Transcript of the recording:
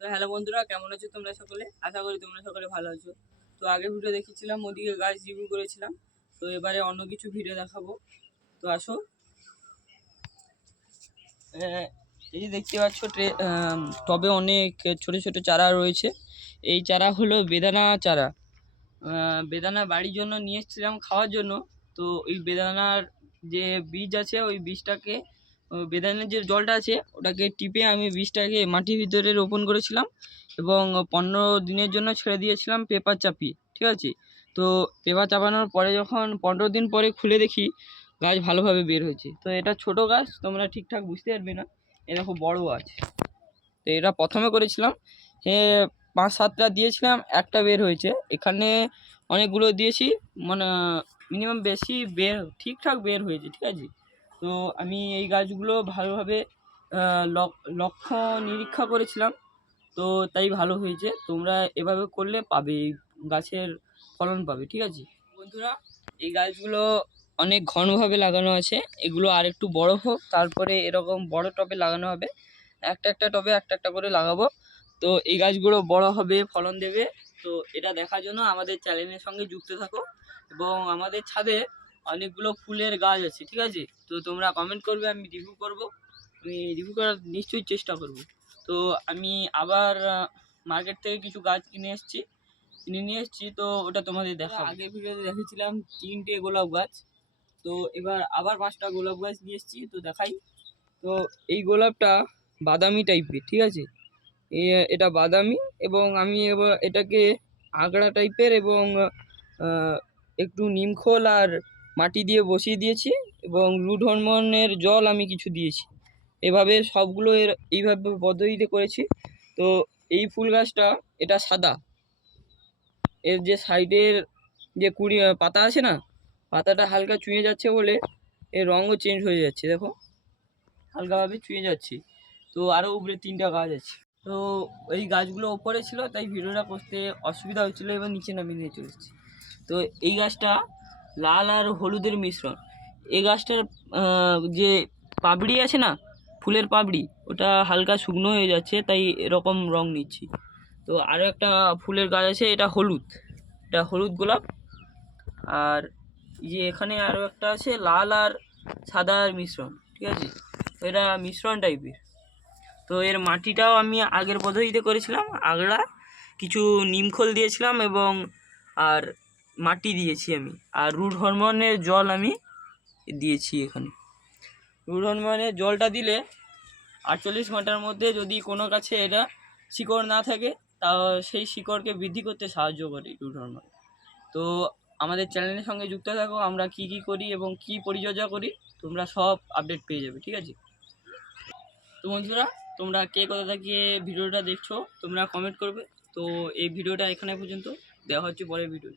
তো হ্যালো বন্ধুরা, কেমন আছো তোমরা সকলে? আশা করি তোমরা সকলে ভালো আছো। তো আগের ভিডিও দেখেছিলাম, ওদিকে গাছ রিভিউ করেছিলাম। তো এবারে অন্য কিছু ভিডিও দেখাবো। তো আসো। এই যে দেখতে পাচ্ছ টবে অনেক ছোট ছোট চারা রয়েছে। এই চারা হলো বেদানা চারা। বেদানা বাড়ির জন্য নিয়ে এসেছিলাম খাওয়ার জন্য। তো ওই বেদানার যে বীজ আছে, ওই বীজটাকে বেদানার যে জলটা আছে ওটাকে টিপে আমি বীজটাকে মাটির ভিতরে রোপণ করেছিলাম এবং 15 দিনের জন্য ছেড়ে দিয়েছিলাম পেপার চাপিয়ে, ঠিক আছে। তো পেপার চাপানোর পরে যখন 15 দিন পরে খুলে দেখি গাছ ভালোভাবে বের হয়েছে। তো এটা ছোট গাছ, তোমরা ঠিকঠাক বুঝতে পারবে না, এটা খুব বড় গাছ। তো এটা প্রথমে করেছিলাম, 5-7টা দিয়েছিলাম, একটা বের হয়েছে। এখানে অনেকগুলো দিয়েছি, মানে মিনিমাম বেশি ঠিকঠাক বের হয়েছে, ঠিক আছে। তো আমি এই গাছগুলো ভালোভাবে লক্ষ্য নিরীক্ষা করেছিলাম, তো তাই ভালো হয়েছে। তোমরা এভাবে করলে পাবে, এই গাছের ফলন পাবে, ঠিক আছে বন্ধুরা। এই গাছগুলো অনেক ঘনভাবে লাগানো আছে, এগুলো আর একটু বড় হোক, তারপরে এরকম বড় টবে লাগানো হবে। একটা একটা টবে একটা একটা করে লাগাবো। তো এই গাছগুলো বড় হবে, ফলন দেবে। তো এটা দেখার জন্য আমাদের চ্যানেলের সঙ্গে যুক্ত থাকো। এবং আমাদের ছাদে অনেকগুলো ফুলের গাছ আছে, ঠিক আছে। তো তোমরা কমেন্ট করবে, আমি রিভিউ করব, আমি রিভিউ করার নিশ্চয়ই চেষ্টা করব। তো আমি আবার মার্কেট থেকে কিছু গাছ কিনে নিয়ে এসেছি, তো ওটা তোমাদের দেখাবো। আগের ভিডিওতে দেখেছিলাম 3টে গোলাপ গাছ, তো এবার আবার 5টা গোলাপ গাছ নিয়ে এসেছি, তো দেখাই। তো এই গোলাপটা বাদামি টাইপের, ঠিক আছে। এটা বাদামি, এবং আমি এবার এটাকে আগড়া টাইপের এবং একটু নিমখোল আর মাটি দিয়ে বসিয়ে দিয়েছি, এবং রুট হরমোনের জল আমি কিছু দিয়েছি। এভাবে সবগুলো এইভাবে পদ্ধতিতে করেছি। তো এই ফুল গাছটা, এটা সাদা, এর যে সাইডের যে পাতা আছে না, পাতাটা হালকা চুঁয়ে যাচ্ছে বলে এর রঙও চেঞ্জ হয়ে যাচ্ছে, দেখো হালকাভাবে চুঁয়ে যাচ্ছে। তো আরও উপরে 3টা গাছ আছে। তো এই গাছগুলো ওপরে ছিল, তাই ভিডিওটা করতে অসুবিধা হচ্ছিলো, এবার নিচে নামিয়ে নিয়ে চলে এসেছি। তো এই গাছটা লাল আর হলুদের মিশ্রণ। এই গাছটার যে পাপড়ি আছে না, ফুলের পাপড়ি, ওটা হালকা শুকনো হয়ে যাচ্ছে, তাই এরকম রং নিচ্ছি। তো আরও একটা ফুলের গাছ আছে, এটা হলুদ গোলাপ। আর যে এখানে আরও একটা আছে লাল আর সাদার মিশ্রণ, ঠিক আছে। এটা মিশ্রণ টাইপের। তো এর মাটিটাও আমি আগের পদ্ধতিতে করেছিলাম, আগড়া কিছু নিমখোল দিয়েছিলাম এবং আর মাটি দিয়েছি আমি, আর রুট হরমোনের জল আমি দিয়েছি এখানে। রুট হরমোনের জলটা দিলে 48 ঘন্টার মধ্যে যদি কোনো গাছে এটা শিকড় না থাকে, তা সেই শিকড়কে বৃদ্ধি করতে সাহায্য করে রুট হরমোন। তো আমাদের চ্যানেলের সঙ্গে যুক্ত থাকো, আমরা কি কি করি এবং কি পরিচর্যা করি তোমরা সব আপডেট পেয়ে যাবে, ঠিক আছে। তো বন্ধুরা, তোমরা কে কোথা থেকে ভিডিওটা দেখছো তোমরা কমেন্ট করবে। তো এই ভিডিওটা এখানে পর্যন্ত, দেওয়া হচ্ছে পরের ভিডিও।